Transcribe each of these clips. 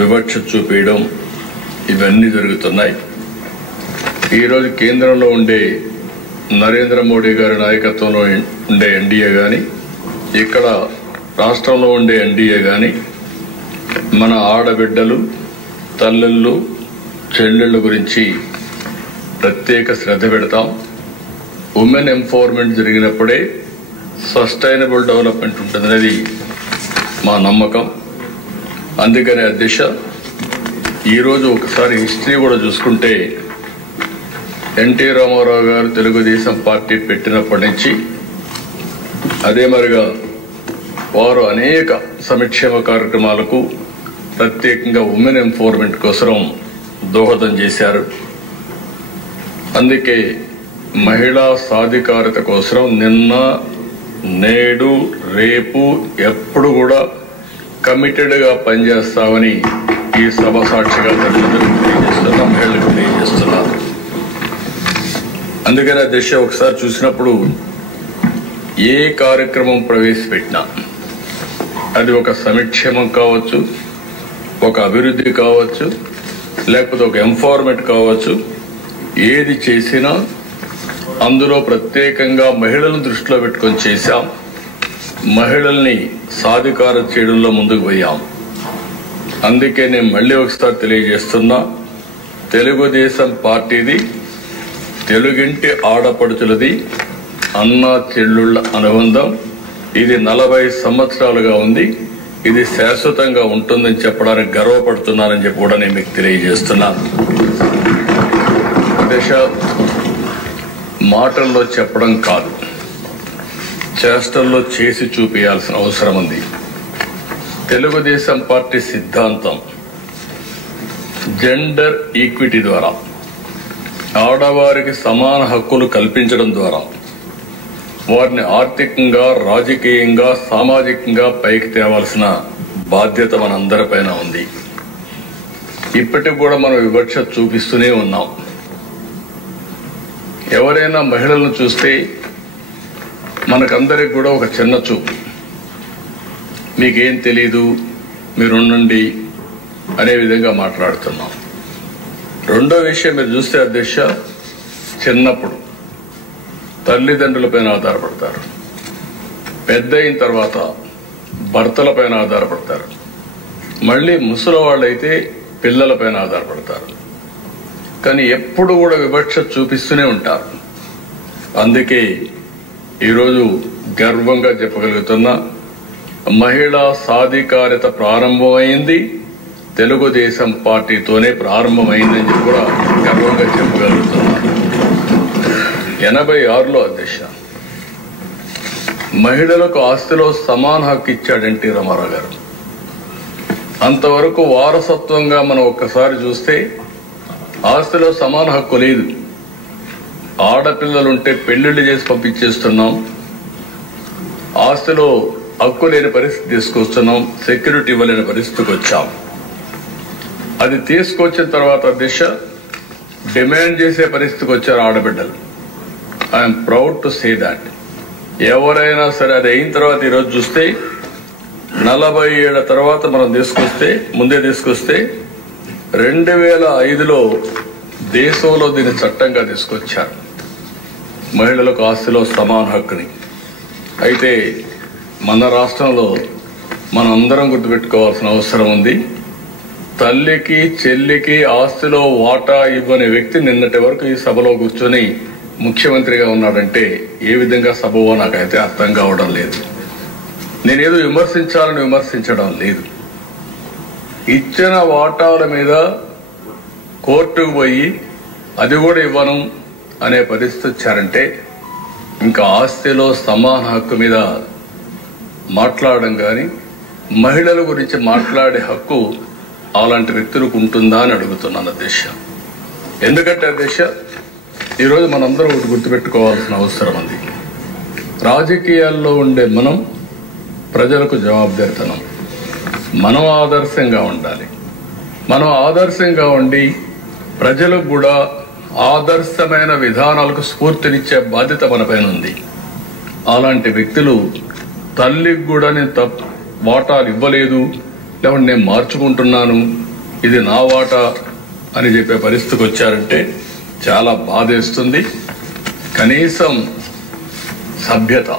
వివక్ష చూపేయడం ఇవన్నీ జరుగుతున్నాయి. ఈరోజు కేంద్రంలో ఉండే నరేంద్ర మోడీ గారి నాయకత్వంలో ఉండే ఎన్డీఏ కానీ, ఇక్కడ రాష్ట్రంలో ఉండే ఎన్డీఏ కానీ మన ఆడబిడ్డలు, తల్లుళ్ళు, చెల్లెళ్ళ గురించి ప్రత్యేక శ్రద్ధ పెడతాం. ఉమెన్ ఎంపవర్మెంట్ జరిగినప్పుడే సస్టైనబుల్ డెవలప్మెంట్ ఉంటుందనేది మా నమ్మకం. అందుకనే అధ్యక్ష, ఈరోజు ఒకసారి హిస్టరీ కూడా చూసుకుంటే ఎన్టీ రామారావు గారు తెలుగుదేశం పార్టీ పెట్టినప్పటి నుంచి అదే మరిగా వారు అనేక సంక్షేమ కార్యక్రమాలకు ప్రత్యేకంగా ఉమెన్ ఎంపవర్మెంట్ కోసం దోహదం చేశారు. అందుకే మహిళా సాధికారత కోసం నిన్న, నేడు, రేపు ఎప్పుడు కూడా కమిటెడ్గా పనిచేస్తామని ఈ సభ సాక్షిగా తెలియజేస్తున్నా, మహిళలకు తెలియజేస్తున్నారు. అందుకనే దిశ ఒకసారి చూసినప్పుడు ఏ కార్యక్రమం ప్రవేశపెట్టినా అది ఒక సంక్షేమం కావచ్చు, ఒక అభివృద్ధి కావచ్చు, లేకపోతే ఒక ఎంపవర్మెంట్ కావచ్చు, ఏది చేసినా అందులో ప్రత్యేకంగా మహిళలను దృష్టిలో పెట్టుకొని చేశాం. మహిళల్ని సాధికారం చేయడంలో ముందుకు పోయాం. అందుకే నేను మళ్ళీ ఒకసారి తెలియజేస్తున్నా, తెలుగుదేశం పార్టీది తెలుగింటి ఆడపడుచులది అన్నా చెల్లుళ్ళ అనుబంధం. ఇది 40 సంవత్సరాలుగా ఉంది. ఇది శాశ్వతంగా ఉంటుందని చెప్పడానికి గర్వపడుతున్నానని చెప్పి కూడా నేను మీకు తెలియజేస్తున్నాను. దేశ మాటల్లో చెప్పడం కాదు, చేష్టల్లో చేసి చూపించాల్సిన అవసరం ఉంది. తెలుగుదేశం పార్టీ సిద్ధాంతం జెండర్ ఈక్విటీ ద్వారా, ఆడవారికి సమాన హక్కులు కల్పించడం ద్వారా వారిని ఆర్థికంగా, రాజకీయంగా, సామాజికంగా పైకి తేవాల్సిన బాధ్యత మనందరిపైన ఉంది. ఇప్పటికి కూడా మనం వివక్ష చూపిస్తూనే ఉన్నాం. ఎవరైనా మహిళలను చూస్తే మనకందరికి కూడా ఒక చిన్న చూపు, మీకేం తెలీదు, మీరుండండి అనే విధంగా మాట్లాడుతున్నాం. రెండో విషయం మీరు చూస్తే అధ్యక్ష, చిన్నప్పుడు తల్లిదండ్రులపైన ఆధారపడతారు, పెద్ద అయిన తర్వాత భర్తలపైన ఆధారపడతారు, మళ్ళీ ముసలి వాళ్ళైతే పిల్లలపైన ఆధారపడతారు. కానీ ఎప్పుడు కూడా వివక్ష చూపిస్తూనే ఉంటారు. అందుకే ఈరోజు గర్వంగా చెప్పగలుగుతున్నా, మహిళా సాధికారత ప్రారంభమైంది తెలుగుదేశం పార్టీతోనే ప్రారంభమైందని కూడా గర్వంగా చెప్పగలుగుతున్నా. 86లో అధ్యక్ష మహిళలకు ఆస్తిలో సమాన హక్కు ఇచ్చాడు ఎన్టీ రామారావు గారు. అంతవరకు వారసత్వంగా మనం ఒక్కసారి చూస్తే ఆస్తిలో సమాన హక్కు లేదు. ఆడపిల్లలుంటే పెళ్లిళ్ళు చేసి పంపించేస్తున్నాం, ఆస్తిలో హక్కు లేని పరిస్థితి తీసుకొస్తున్నాం, సెక్యూరిటీ ఇవ్వలేని పరిస్థితికి వచ్చాం. అది తీసుకొచ్చిన తర్వాత దిశ డిమాండ్ చేసే పరిస్థితికి వచ్చారు ఆడబిడ్డలు. I'm proud to say that. ఎవరైనా సరే అది అయిన తర్వాత ఈరోజు చూస్తే 40 ఏళ్ల తర్వాత మనం ముందే తీసుకొస్తే 2005లో దేశంలో దీన్ని చట్టంగా తీసుకొచ్చారు, మహిళలకు ఆస్తిలో సమాన హక్కుని. అయితే మన రాష్ట్రంలో మనందరం గుర్తుపెట్టుకోవాల్సిన అవసరం ఉంది. తల్లికి, చెల్లికి ఆస్తిలో వాటా ఇవ్వని వ్యక్తి నిన్నటి వరకు ఈ సభలో కూర్చొని ముఖ్యమంత్రిగా ఉన్నాడంటే ఏ విధంగా సభవో నాకైతే అర్థం కావడం లేదు. నేనేదో విమర్శించాలని విమర్శించడం లేదు. ఇచ్చిన వాటాల మీద కోర్టుకు పోయి అది కూడా ఇవ్వను అనే పరిస్థితి వచ్చారంటే ఇంకా ఆస్తిలో సమాన హక్కు మీద మాట్లాడడం కానీ, మహిళల గురించి మాట్లాడే హక్కు అలాంటి వ్యక్తులకు ఉంటుందా అని అడుగుతున్నాను అధ్యక్ష. ఎందుకంటే అధ్యక్ష, ఈరోజు మనందరం ఒకటి గుర్తుపెట్టుకోవాల్సిన అవసరం ఉంది. రాజకీయాల్లో ఉండే మనం ప్రజలకు జవాబుదారీతనం, మనం ఆదర్శంగా ఉండాలి. మనం ఆదర్శంగా ఉండి ప్రజలకు కూడా ఆదర్శమైన విధానాలకు స్ఫూర్తినిచ్చే బాధ్యత మన పైన ఉంది. అలాంటి వ్యక్తులు తల్లికి కూడా నేను వాటాలు ఇవ్వలేదు, లేకపోతే నేను మార్చుకుంటున్నాను ఇది నా వాటా అని చెప్పే పరిస్థితికి వచ్చారంటే చాలా బాధేస్తుంది. కనీసం సభ్యత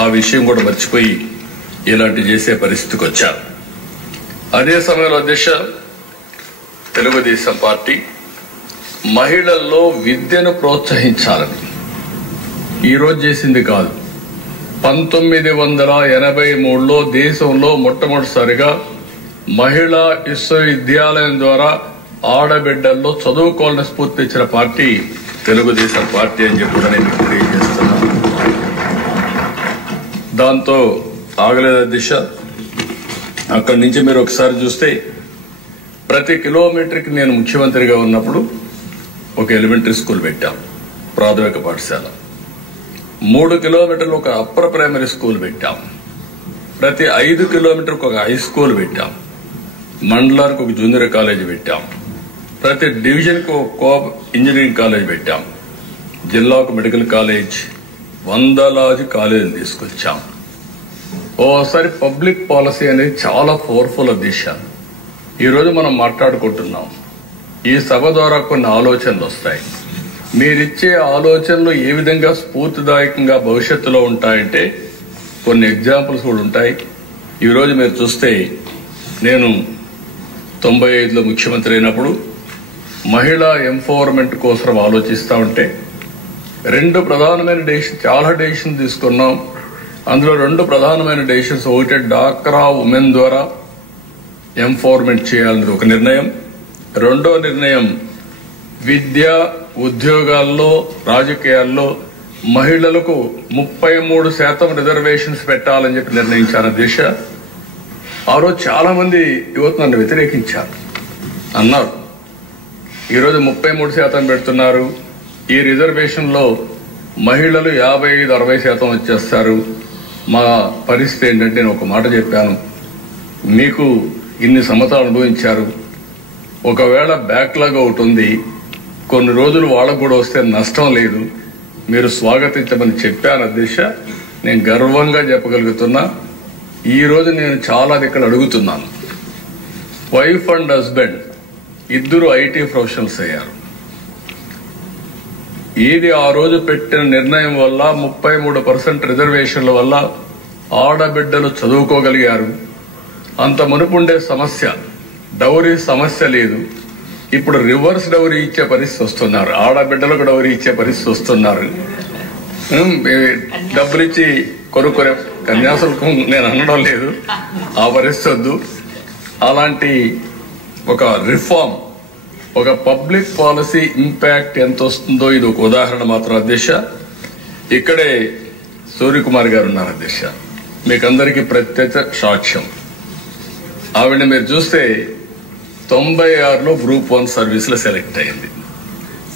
ఆ విషయం కూడా మర్చిపోయి ఇలాంటి చేసే పరిస్థితికి వచ్చారు. అదే సమయంలో అధ్యక్ష, తెలుగుదేశం పార్టీ మహిళల్లో విద్యను ప్రోత్సహించాలని ఈరోజు చేసింది కాదు. 1983లో దేశంలో మొట్టమొదటిసారిగా మహిళా విశ్వవిద్యాలయం ద్వారా ఆడబిడ్డల్లో చదువుకోవాలని స్ఫూర్తి ఇచ్చిన పార్టీ తెలుగుదేశం పార్టీ అని చెప్పి కూడా నేను తెలియజేస్తున్నాను. దాంతో ఆగలేదు అధ్యక్ష. అక్కడి నుంచి మీరు ఒకసారి చూస్తే ప్రతి కిలోమీటర్కి నేను ముఖ్యమంత్రిగా ఉన్నప్పుడు ఒక ఎలిమెంటరీ స్కూల్ పెట్టాం, ప్రాథమిక పాఠశాల. 3 కిలోమీటర్లు ఒక అప్పర్ ప్రైమరీ స్కూల్ పెట్టాం. ప్రతి 5 కిలోమీటర్కి ఒక హై స్కూల్ పెట్టాం. మండలానికి ఒక జూనియర్ కాలేజీ పెట్టాం. ప్రతి డివిజన్కి ఒక కోఆప్ ఇంజనీరింగ్ కాలేజ్ పెట్టాం. జిల్లాకు మెడికల్ కాలేజ్, వందలాది కాలేజీలు తీసుకొచ్చాం. ఓసారి పబ్లిక్ పాలసీ అనేది చాలా పవర్ఫుల్ దిశ. ఈరోజు మనం మాట్లాడుకుంటున్నాం. ఈ సభ ద్వారా కొన్ని ఆలోచనలు వస్తాయి. మీరిచ్చే ఆలోచనలు ఏ విధంగా స్ఫూర్తిదాయకంగా భవిష్యత్తులో ఉంటాయంటే కొన్ని ఎగ్జాంపుల్స్ కూడా ఉంటాయి. ఈరోజు మీరు చూస్తే నేను 95లో ముఖ్యమంత్రి అయినప్పుడు మహిళా ఎంపవర్మెంట్ కోసం ఆలోచిస్తూ ఉంటే 2 ప్రధానమైన డెసిషన్, చాలా డెసిషన్ తీసుకున్నాం. అందులో 2 ప్రధానమైన డెసిషన్స్, ఒకటి డాక్రా ఉమెన్ ద్వారా ఎంపవర్మెంట్ చేయాలనేది ఒక నిర్ణయం. రెండో నిర్ణయం విద్య, ఉద్యోగాల్లో, రాజకీయాల్లో మహిళలకు 33% రిజర్వేషన్స్ పెట్టాలని చెప్పి నిర్ణయించాను దిశ. ఆ రోజు చాలా మంది యువత నన్ను వ్యతిరేకించారు, అన్నారు ఈరోజు 33% పెడుతున్నారు, ఈ రిజర్వేషన్లో మహిళలు 55-60% వచ్చేస్తారు, మా పరిస్థితి ఏంటంటే నేను ఒక మాట చెప్పాను, మీకు ఇన్ని సంవత్సరాలు అనుభవించారు, ఒకవేళ బ్యాక్లాగ్ ఒకటి ఉంది, కొన్ని రోజులు వాళ్ళకు కూడా వస్తే నష్టం లేదు, మీరు స్వాగతించమని చెప్పాను అధ్యక్ష. నేను గర్వంగా చెప్పగలుగుతున్నా. ఈ రోజు నేను చాలా ఇక్కడ అడుగుతున్నాను. వైఫ్ అండ్ హస్బెండ్ ఇద్దరు ఐటీ ప్రొఫెషనల్స్ అయ్యారు. ఇది ఆ రోజు పెట్టిన నిర్ణయం వల్ల 33% రిజర్వేషన్ల వల్ల ఆడబిడ్డలు చదువుకోగలిగారు. అంత మునుపుండే సమస్య డౌరీ సమస్య లేదు. ఇప్పుడు రివర్స్ డౌరీ ఇచ్చే పరిస్థితి వస్తున్నారు, ఆడబిడ్డలకు డౌరీ ఇచ్చే పరిస్థితి వస్తున్నారు. డబ్బులు ఇచ్చి కొనుక్కునే కన్యాశుల్కం నేను అనడం లేదు, ఆ పరిస్థితి వద్దు. అలాంటి ఒక రిఫార్మ్, ఒక పబ్లిక్ పాలసీ ఇంపాక్ట్ ఎంత వస్తుందో ఇది ఒక ఉదాహరణ మాత్రం అధ్యక్ష. ఇక్కడే సూర్యకుమార్ గారు ఉన్నారు అధ్యక్ష, మీకందరికీ ప్రత్యక్ష సాక్ష్యం. ఆవిడ మీరు చూస్తే 96లో గ్రూప్ 1 సర్వీసులో సెలెక్ట్ అయింది.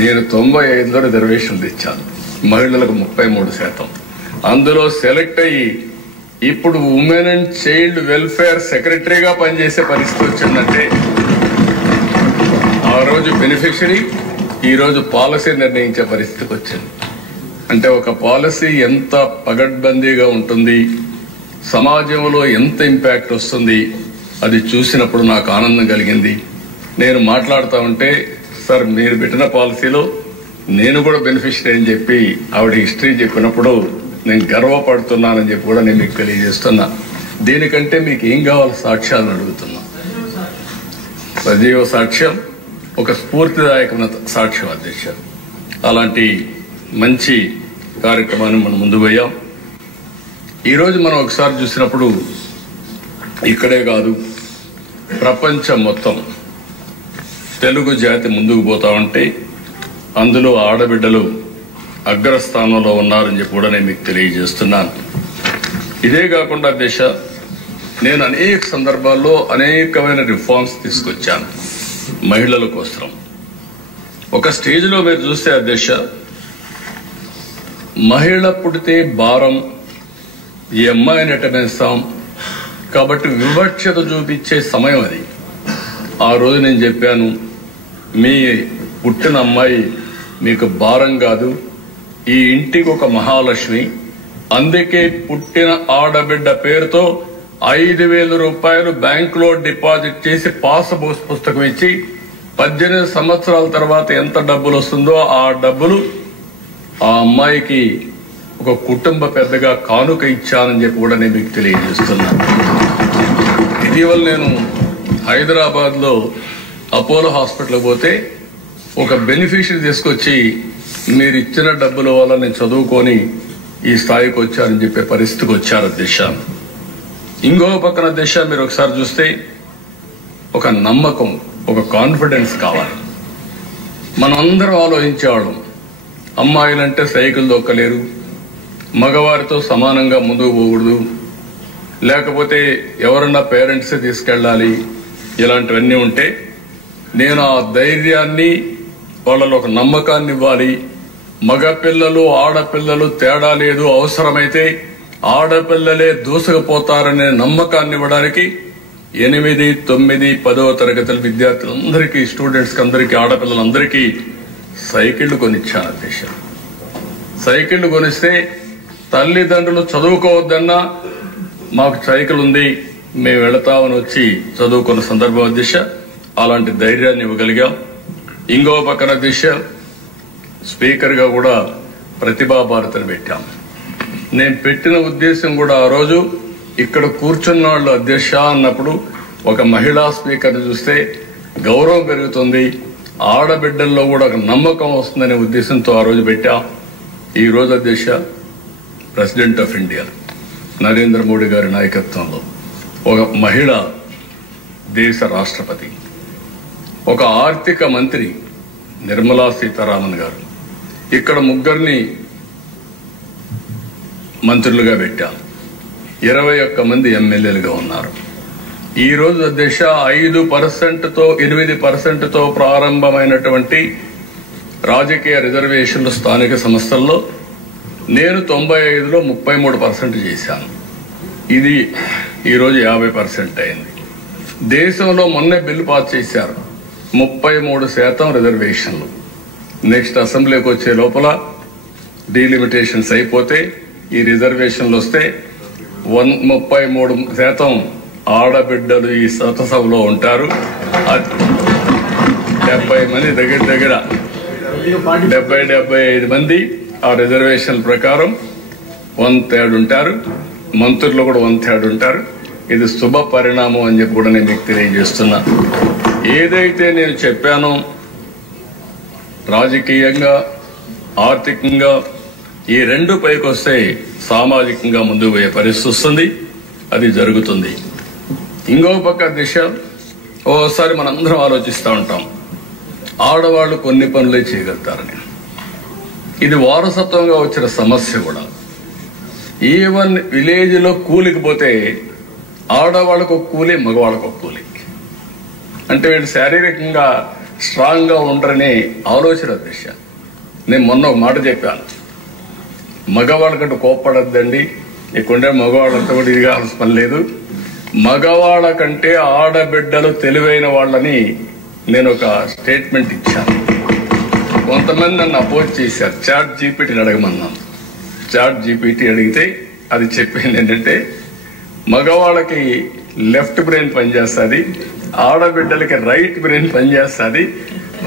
నేను 95లో రిజర్వేషన్ తెచ్చాను, మహిళలకు 33%. అందులో సెలెక్ట్ అయ్యి ఇప్పుడు ఉమెన్ అండ్ చైల్డ్ వెల్ఫేర్ సెక్రటరీగా పనిచేసే పరిస్థితి వచ్చిందంటే ఆ రోజు బెనిఫిషరీ, ఈ రోజు పాలసీ నిర్ణయించే పరిస్థితికి వచ్చింది. అంటే ఒక పాలసీ ఎంత పగడ్బందీగా ఉంటుంది, సమాజంలో ఎంత ఇంపాక్ట్ వస్తుంది, అది చూసినప్పుడు నాకు ఆనందం కలిగింది. నేను మాట్లాడుతూ ఉంటే సార్ మీరు పెట్టిన పాలసీలో నేను కూడా బెనిఫిషరీ అని చెప్పి ఆవిడ హిస్టరీ చెప్పినప్పుడు నేను గర్వపడుతున్నానని చెప్పి కూడా నేను మీకు తెలియజేస్తున్నా. దీనికంటే మీకు ఏం కావాలి సాక్ష్యాలను అడుగుతున్నా. సజీవ సాక్ష్యం, ఒక స్ఫూర్తిదాయకమైన సాక్ష్యం అధ్యక్ష. అలాంటి మంచి కార్యక్రమాన్ని మనం ముందు పోయాం. ఈరోజు మనం ఒకసారి చూసినప్పుడు ఇక్కడే కాదు ప్రపంచం మొత్తం తెలుగు జాతి ముందుకు పోతా ఉంటే అందులో ఆడబిడ్డలు అగ్రస్థానంలో ఉన్నారని చెప్పి కూడా నేను మీకు తెలియజేస్తున్నాను. ఇదే కాకుండా దేశ నేను అనేక సందర్భాల్లో అనేకమైన రిఫార్మ్స్ తీసుకొచ్చాను మహిళల కోసం. ఒక స్టేజ్లో మీరు చూస్తే అధ్యక్ష, మహిళ పుడితే భారం, ఈ అమ్మాయిని ఎట్టమేస్తాం కాబట్టి వివక్షత చూపించే సమయం అది. ఆ రోజు నేను చెప్పాను, మీ పుట్టిన అమ్మాయి మీకు భారం కాదు, ఈ ఇంటికి ఒక మహాలక్ష్మి, అందుకే పుట్టిన ఆడబిడ్డ పేరుతో 5,000 రూపాయలు బ్యాంకులో డిపాజిట్ చేసి పాస్ పుస్తకం ఇచ్చి 18 సంవత్సరాల తర్వాత ఎంత డబ్బులు వస్తుందో ఆ డబ్బులు ఆ అమ్మాయికి ఒక కుటుంబ పెద్దగా కానుక ఇచ్చానని చెప్పి కూడా నేను మీకు తెలియజేస్తున్నాను. ఇటీవల నేను హైదరాబాద్ లో అపోలో హాస్పిటల్ పోతే ఒక బెనిఫిషియరీ తీసుకొచ్చి మీరు ఇచ్చిన డబ్బుల వల్ల నేను చదువుకొని ఈ స్థాయికి వచ్చారని చెప్పే పరిస్థితికి వచ్చారు దిశ. ఇంకో పక్కన దిశ మీరు ఒకసారి చూస్తే ఒక నమ్మకం, ఒక కాన్ఫిడెన్స్ కావాలి. మనం అందరం ఆలోచించేవాళ్ళం, అమ్మాయిలంటే సైకిల్ దొక్కలేరు, మగవారితో సమానంగా ముందుకు పోకూడదు, లేకపోతే ఎవరన్నా పేరెంట్స్ తీసుకెళ్ళాలి, ఇలాంటివన్నీ ఉంటే నేను ఆ ధైర్యాన్ని వాళ్ళలో ఒక నమ్మకాన్ని ఇవ్వాలి. మగపిల్లలు ఆడపిల్లలు తేడా లేదు, అవసరమైతే ఆడపిల్లలే దూసుకుపోతారనే నమ్మకాన్ని ఇవ్వడానికి 8, 9, 10వ తరగతుల విద్యార్థులందరికీ, స్టూడెంట్స్ కి అందరికీ, ఆడపిల్లలందరికీ సైకిళ్లు కొనిచ్చాను అధ్యక్ష. సైకిళ్లు కొనిస్తే తల్లిదండ్రులు చదువుకోవద్దన్నా మాకు సైకిల్ ఉంది మేము వెళతామని వచ్చి చదువుకున్న సందర్భం అధ్యక్ష. అలాంటి ధైర్యాన్ని ఇవ్వగలిగాం. ఇంకో పక్కన దిశ స్పీకర్ గా కూడా ప్రతిభా భారతిని పెట్టాం. నేను పెట్టిన ఉద్దేశం కూడా ఆ రోజు ఇక్కడ కూర్చున్న వాళ్ళు అధ్యక్ష అన్నప్పుడు ఒక మహిళా స్పీకర్ చూస్తే గౌరవం పెరుగుతుంది, ఆడబిడ్డల్లో కూడా ఒక నమ్మకం వస్తుందనే ఉద్దేశంతో ఆ రోజు పెట్టాం. ఈ రోజు అధ్యక్ష president of India Narendra Modi గారి నాయకత్వంలో ఒక మహిళ దేశ రాష్ట్రపతి, ఒక ఆర్థిక మంత్రి నిర్మలా సీతారామన్ గారు, ఇక్కడ 3 మంత్రులుగా పెట్టాం. 21 మంది ఎమ్మెల్యేలుగా ఉన్నారు. ఈ రోజు అధ్యక్ష 5%తో 8%తో ప్రారంభమైనటువంటి రాజకీయ రిజర్వేషన్లు స్థానిక సంస్థల్లో నేను 95లో 33% చేశాను. ఇది ఈరోజు 50% అయింది. దేశంలో మొన్నే బిల్లు పాస్ చేశారు, 33% రిజర్వేషన్లు. నెక్స్ట్ అసెంబ్లీకి వచ్చే లోపల డీలిమిటేషన్స్ అయిపోతే ఈ రిజర్వేషన్లు వస్తే 33% ఆడబిడ్డలు ఈ సభలో ఉంటారు. 70 మంది దగ్గర 75 మంది ఆ రిజర్వేషన్ ప్రకారం 1/3 ఉంటారు. మంత్రులు కూడా 1/3 ఉంటారు. ఇది శుభ పరిణామం అని చెప్పి కూడా నేను మీకు తెలియజేస్తున్నా. ఏదైతే నేను చెప్పానో రాజకీయంగా, ఆర్థికంగా ఈ 2 పైకి వస్తే సామాజికంగా ముందుకు పోయే పరిస్థితి వస్తుంది. అది జరుగుతుంది. ఇంకో పక్క దిశ ఓసారి మనందరం ఆలోచిస్తూ ఉంటాం, ఆడవాళ్లు కొన్ని పనులే చేయగలుగుతారని. ఇది వారసత్వంగా వచ్చిన సమస్య కూడా. ఈవెన్ విలేజ్ లో కూలికి పోతే ఆడవాళ్ళకు ఒక కూలి, మగవాళ్ళకు ఒక కూలి. అంటే వీళ్ళు శారీరకంగా స్ట్రాంగ్ గా ఉండరనే ఆలోచన దిశ. నేను మొన్న ఒక మాట చెప్పాను, మగవాళ్ళకంటూ కోప్పడద్దండి, ఇక్కడే మగవాళ్ళంతా కూడా ఇది కావాల్సిన పని లేదు. మగవాళ్ళ కంటే ఆడబిడ్డలు తెలివైన వాళ్ళని నేను ఒక స్టేట్మెంట్ ఇచ్చాను. కొంతమంది నన్ను అపోజ్ చేశారు, చాట్ జీపీటీని అడగమన్నాను. చాట్ జీపీటీ అడిగితే అది చెప్పింది ఏంటంటే, మగవాళ్ళకి లెఫ్ట్ బ్రెయిన్ పనిచేస్తుంది, ఆడబిడ్డలకి రైట్ బ్రెయిన్ పనిచేస్తుంది,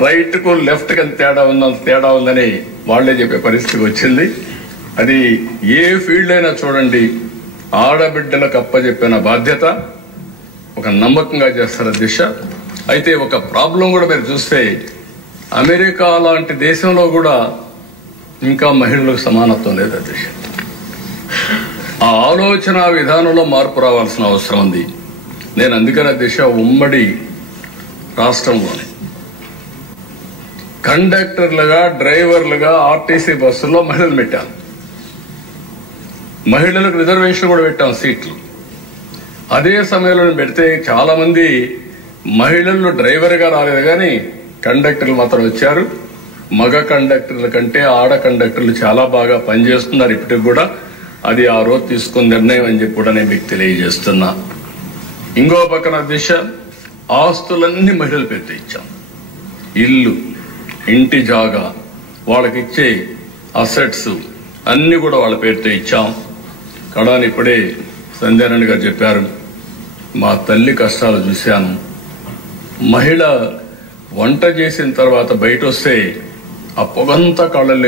రైట్ కు లెఫ్ట్ కి తేడా ఉందని వాళ్లే చెప్పే పరిస్థితికి వచ్చింది. అది ఏ ఫీల్డ్ అయినా చూడండి, ఆడబిడ్డలకు అప్పచెప్పిన బాధ్యత ఒక నమ్మకంగా చేస్తారు దిశ. అయితే ఒక ప్రాబ్లం కూడా మీరు చూస్తే, అమెరికా లాంటి దేశంలో కూడా ఇంకా మహిళలకు సమానత్వం లేదు దిశ. ఆ ఆలోచన విధానంలో మార్పు రావాల్సిన అవసరం ఉంది. నేను అందుకనే దిశ ఉమ్మడి రాష్ట్రంలోనే కండక్టర్లుగా, డ్రైవర్లుగా ఆర్టీసీ బస్సుల్లో మహిళలు పెట్టాను. మహిళలకు రిజర్వేషన్ కూడా పెట్టాం సీట్లు. అదే సమయంలో పెడితే చాలా మంది మహిళలు డ్రైవర్గా రాలేదు, కానీ కండక్టర్లు మాత్రం వచ్చారు. మగ కండక్టర్ల కంటే ఆడ కండక్టర్లు చాలా బాగా పనిచేస్తున్నారు ఇప్పటికి కూడా. అది ఆ రోజు తీసుకున్న నిర్ణయం అని చెప్పి కూడా నేను మీకు తెలియజేస్తున్నా. ఇంకో పక్కన దిశ ఆస్తులన్నీ మహిళల పేరుతో ఇచ్చాం. ఇల్లు, ఇంటి జాగా, వాళ్ళకిచ్చే అసెట్స్ అన్ని కూడా వాళ్ళ పేరుతో ఇచ్చాం. కడాని ఇప్పుడే సంధ్యారాణి గారు చెప్పారు, మా తల్లి కష్టాలు చూశాను. మహిళ వంట చేసిన తర్వాత బయట వస్తే ఆ పొగంతా కళ్ళల్లో